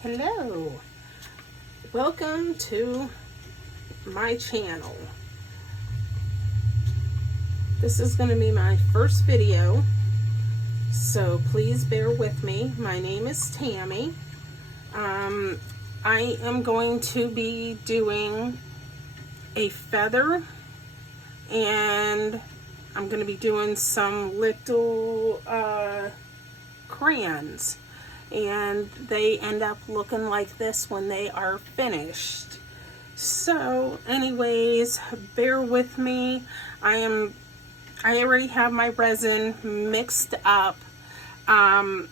Hello, welcome to my channel. This is going to be my first video, so please bear with me. My name is Tammy. I am going to be doing a feather, and I'm going to be doing some little crayons, and they end up looking like this when they are finished. So anyways, bear with me. I already have my resin mixed up. I'm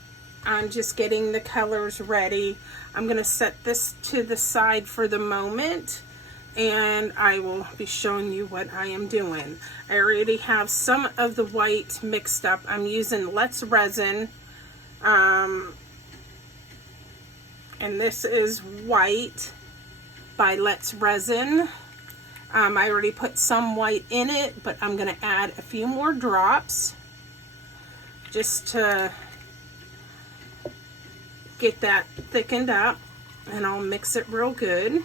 just getting the colors ready. I'm going to set this to the side for the moment, and I will be showing you what I am doing. I already have some of the white mixed up. I'm using Let's Resin, and this is white by Let's Resin. I already put some white in it, but I'm going to add a few more drops just to get that thickened up, and I'll mix it real good.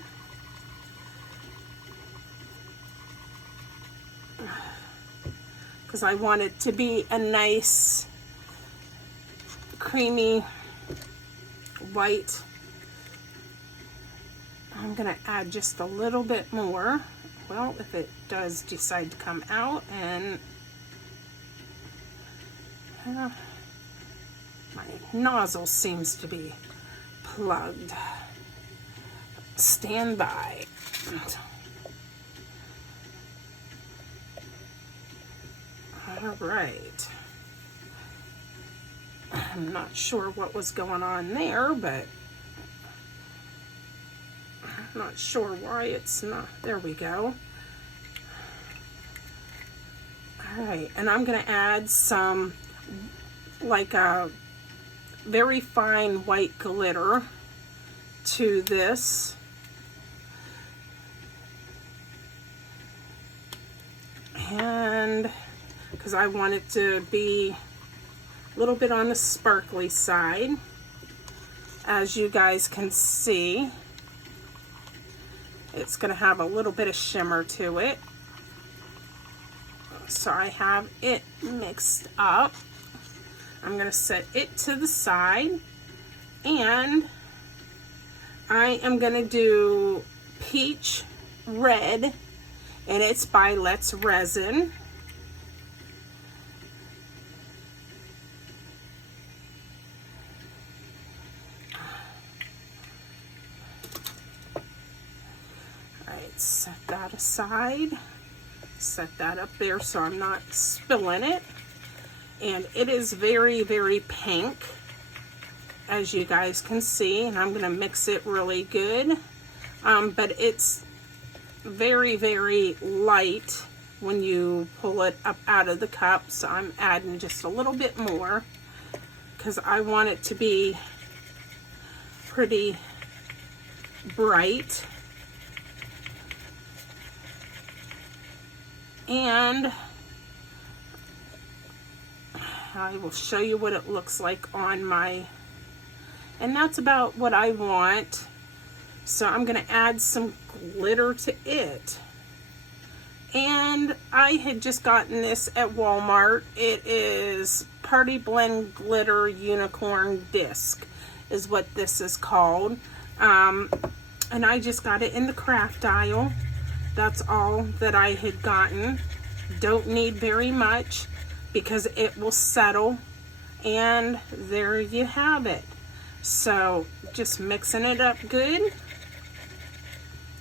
Because I want it to be a nice creamy white. I'm going to add just a little bit more. Well, if it does decide to come out, and my nozzle seems to be plugged. Stand by. All right. I'm not sure what was going on there, but I'm not sure why it's not. There we go. All right, and I'm going to add some, like a very fine white glitter to this. And because I want it to be a little bit on the sparkly side, as you guys can see. It's going to have a little bit of shimmer to it. So I have it mixed up. I'm going to set it to the side, and I am going to do peach red, and it's by Let's Resin. Set that aside, set that up there so I'm not spilling it. And it is very, very pink, as you guys can see, and I'm going to mix it really good. But it's very, very light when you pull it up out of the cup, so I'm adding just a little bit more because I want it to be pretty bright. And I will show you what it looks like on my, and that's about what I want. So I'm going to add some glitter to it. And I had just gotten this at Walmart. It is Party Blend Glitter Unicorn Disc is what this is called. And I just got it in the craft aisle. That's all that I had gotten. Don't need very much because it will settle, and there you have it. So just mixing it up good,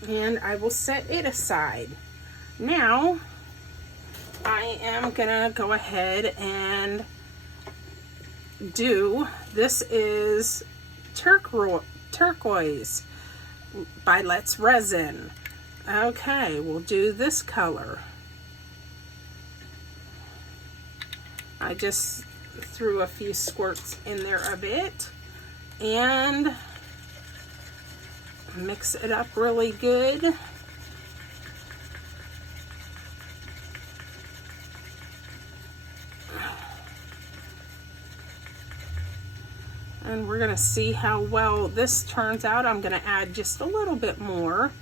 and I will set it aside. Now I am gonna go ahead and do, this is turquoise by Let's Resin. Okay, we'll do this color. I just threw a few squirts in there of it and mix it up really good. And we're gonna see how well this turns out. I'm gonna add just a little bit more.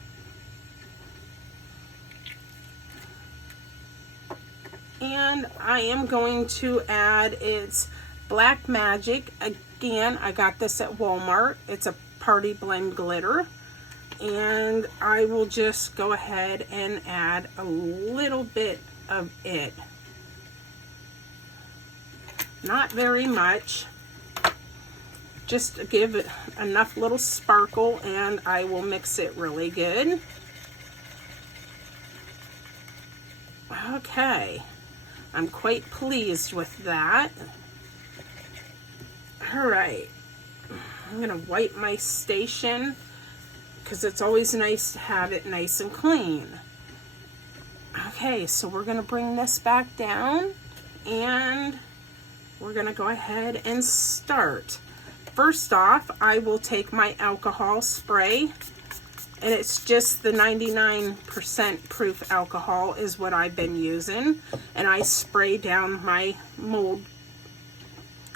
And I am going to add its Black Magic. Again, I got this at Walmart. It's a party blend glitter. And I will just go ahead and add a little bit of it. Not very much. Just to give it enough little sparkle, and I will mix it really good. Okay, I'm quite pleased with that. All right, I'm gonna wipe my station because it's always nice to have it nice and clean. Okay, so we're gonna bring this back down and we're gonna go ahead and start. First off, I will take my alcohol spray, and it's just the 99% proof alcohol is what I've been using, and I spray down my mold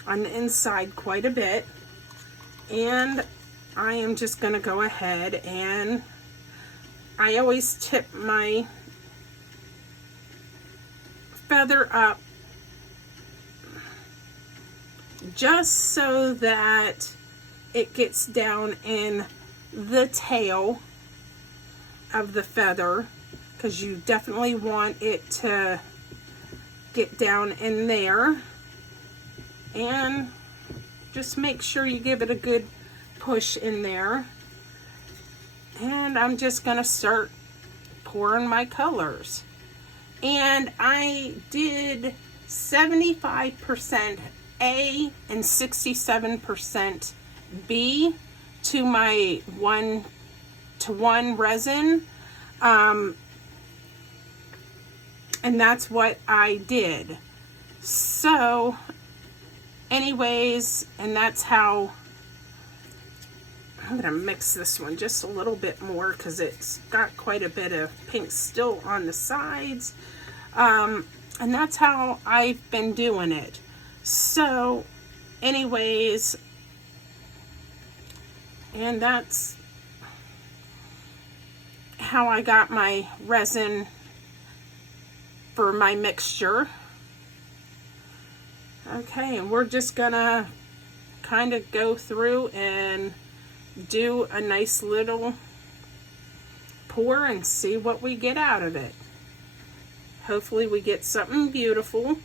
on the inside quite a bit. And I am just going to go ahead, and I always tip my feather up just so that it gets down in the tail of the feather, because you definitely want it to get down in there. And just make sure you give it a good push in there. And I'm just gonna start pouring my colors. And I did 75% A and 67% B to my 1:1 resin. And that's what I did. So anyways, and that's how I'm gonna mix this one just a little bit more because it's got quite a bit of pink still on the sides. And that's how I've been doing it. So anyways, and that's how I got my resin for my mixture. Okay, and we're just gonna kind of go through and do a nice little pour and see what we get out of it. Hopefully we get something beautiful.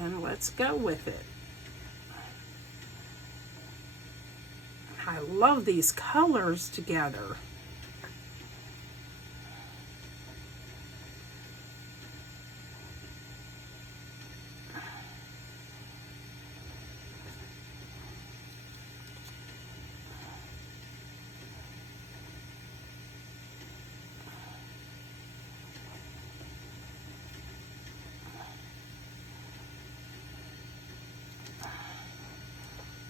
And let's go with it. I love these colors together.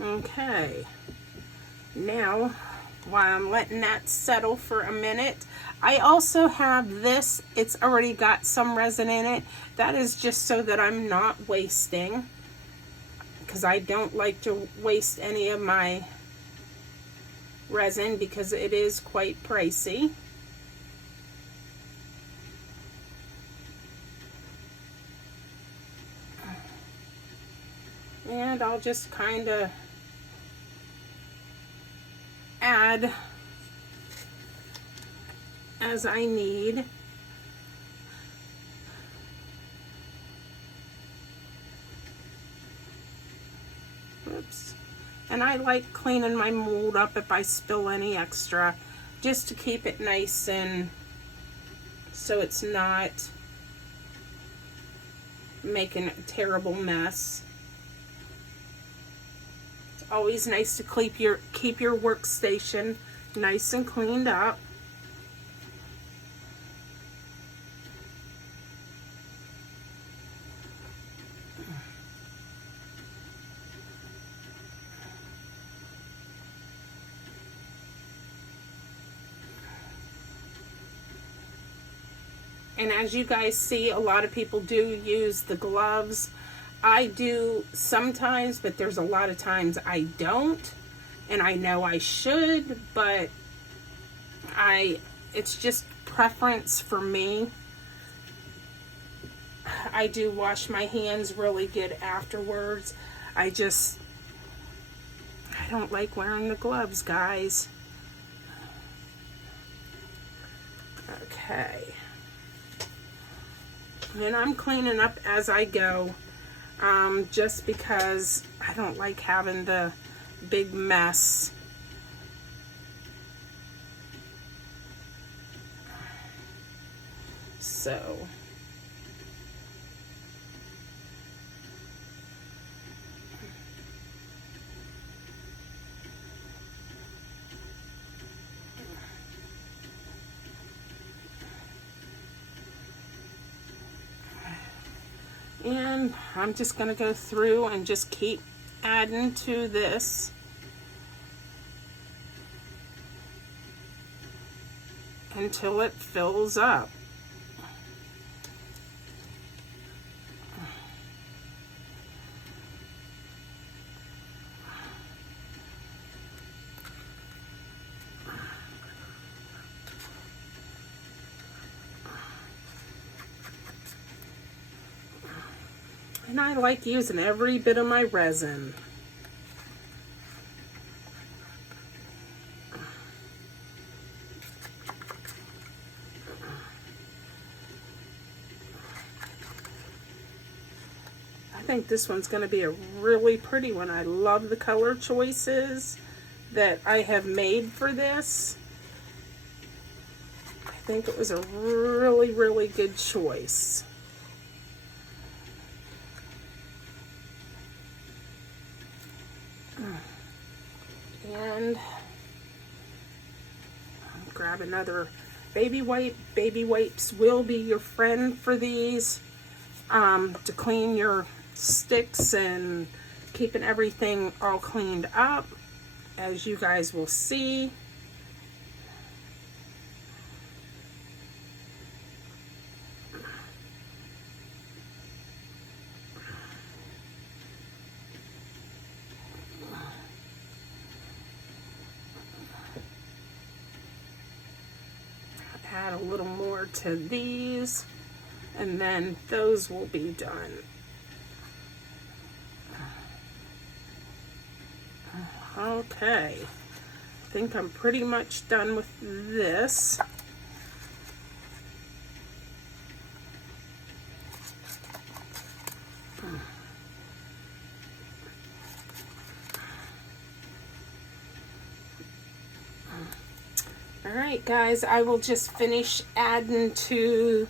Okay, now while I'm letting that settle for a minute, I also have this. It's already got some resin in it. That is just so that I'm not wasting, because I don't like to waste any of my resin because it is quite pricey. And I'll just kind of add as I need. Oops. And I like cleaning my mold up if I spill any extra, just to keep it nice and so it's not making a terrible mess. Always nice to keep your workstation nice and cleaned up. And as you guys see, a lot of people do use the gloves. I do sometimes, but there's a lot of times I don't. And I know I should, but it's just preference for me. I do wash my hands really good afterwards. I don't like wearing the gloves, guys. Okay. And I'm cleaning up as I go, just because I don't like having the big mess. So and I'm just going to go through and just keep adding to this until it fills up. And I like using every bit of my resin. I think this one's going to be a really pretty one. I love the color choices that I have made for this. I think it was a really, really good choice. And I'll grab another baby wipe. Baby wipes will be your friend for these, to clean your sticks and keeping everything all cleaned up, as you guys will see. Add a little more to these, and then those will be done. Okay, I think I'm pretty much done with this. All right, guys, I will just finish adding to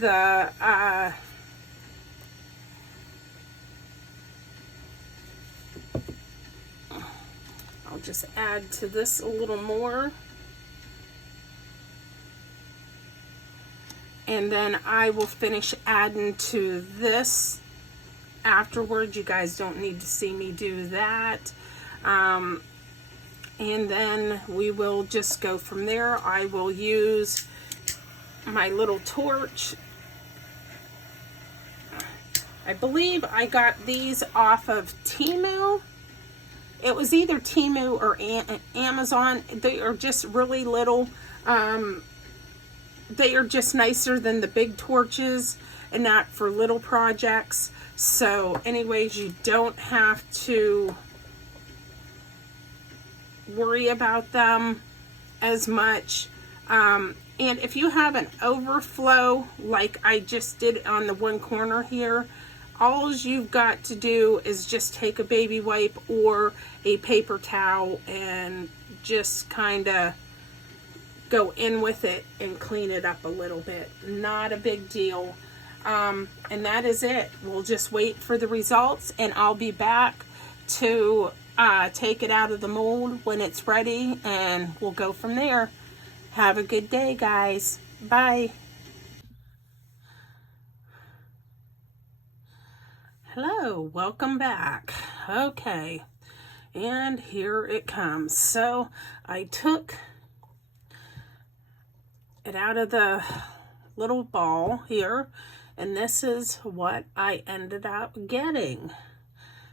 the I'll just add to this a little more, and then I will finish adding to this afterwards. You guys don't need to see me do that. And then we will just go from there. I will use my little torch. I believe I got these off of Temu. It was either Temu or Amazon. They are just really little. They are just nicer than the big torches, and not for little projects. So anyways, you don't have to worry about them as much. And if you have an overflow like I just did on the one corner here, all you've got to do is just take a baby wipe or a paper towel and just kind of go in with it and clean it up a little bit. Not a big deal. And that is it. We'll just wait for the results, and I'll be back to take it out of the mold when it's ready, and we'll go from there. Have a good day, guys. Bye. Hello, welcome back. Okay, and here it comes. So I took it out of the little ball here, And this is what I ended up getting.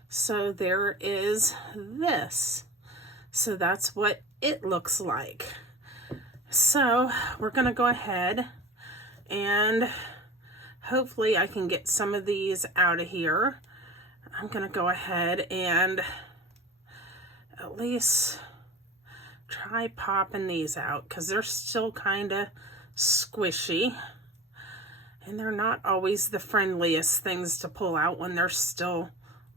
So there is this. So that's what it looks like. So we're gonna go ahead and hopefully I can get some of these out of here. I'm gonna go ahead and at least try popping these out because they're still kind of squishy. And they're not always the friendliest things to pull out when they're still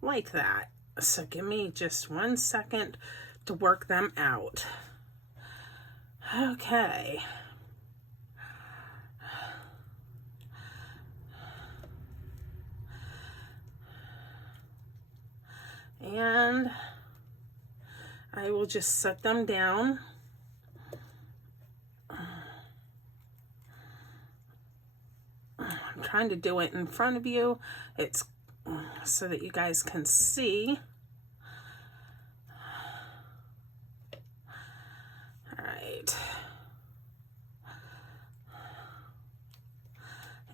like that. So give me just 1 second to work them out. Okay. And I will just set them down. I'm trying to do it in front of you. It's so that you guys can see. All right.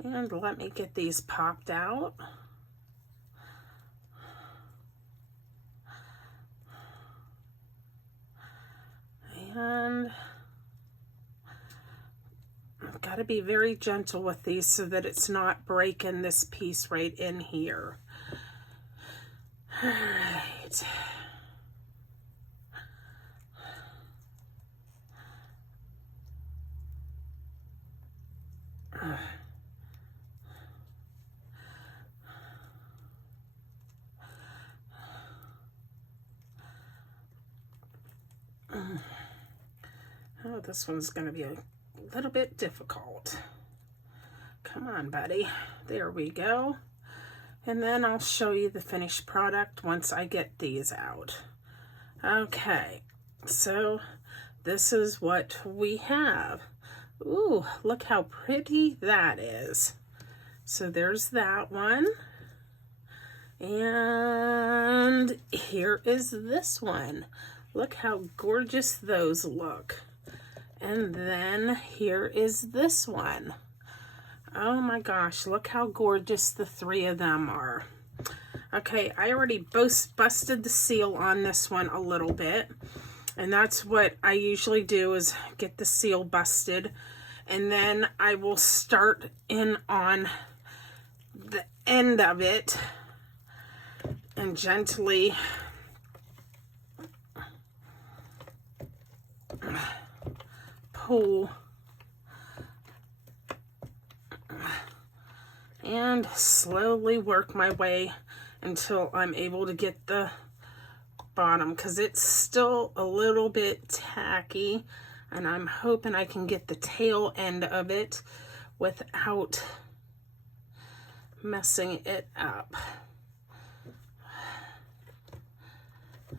And let me get these popped out. And I've got to be very gentle with these so that it's not breaking this piece right in here. All right. Oh, this one's going to be a little bit difficult. Come on, buddy. There we go. And then I'll show you the finished product once I get these out. Okay, so this is what we have. Ooh, look how pretty that is. So there's that one. And here is this one. Look how gorgeous those look. And then here is this one. Oh my gosh, look how gorgeous the three of them are. Okay, I already busted the seal on this one a little bit. And that's what I usually do, is get the seal busted. And then I will start in on the end of it and gently pull and slowly work my way until I'm able to get the bottom, because it's still a little bit tacky, and I'm hoping I can get the tail end of it without messing it up.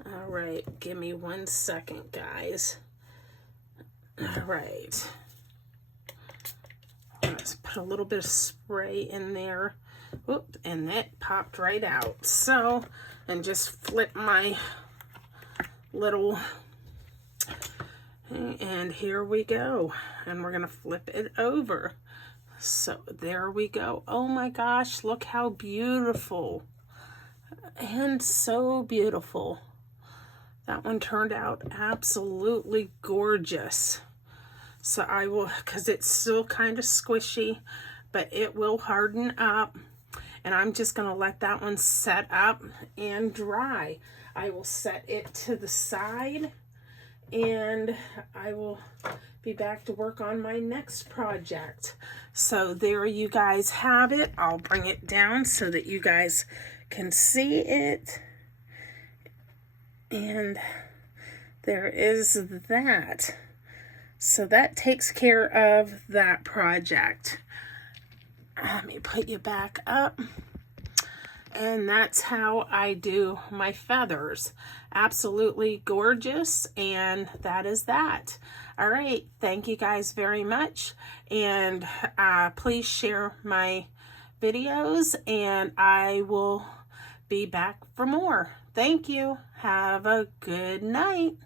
All right, give me 1 second, guys. All right. Let's put a little bit of spray in there. Whoop, and that popped right out. So, and just flip my little, and here we go. And we're gonna flip it over. So there we go. Oh my gosh, look how beautiful. And so beautiful. That one turned out absolutely gorgeous. So I will, because it's still kind of squishy, but it will harden up. And I'm just going to let that one set up and dry. I will set it to the side, and I will be back to work on my next project. So there you guys have it. I'll bring it down so that you guys can see it. And there is that. So that takes care of that project. Let me put you back up. And that's how I do my feathers. Absolutely gorgeous. And that is that. All right. Thank you guys very much. And please share my videos, and I will be back for more. Thank you. Have a good night.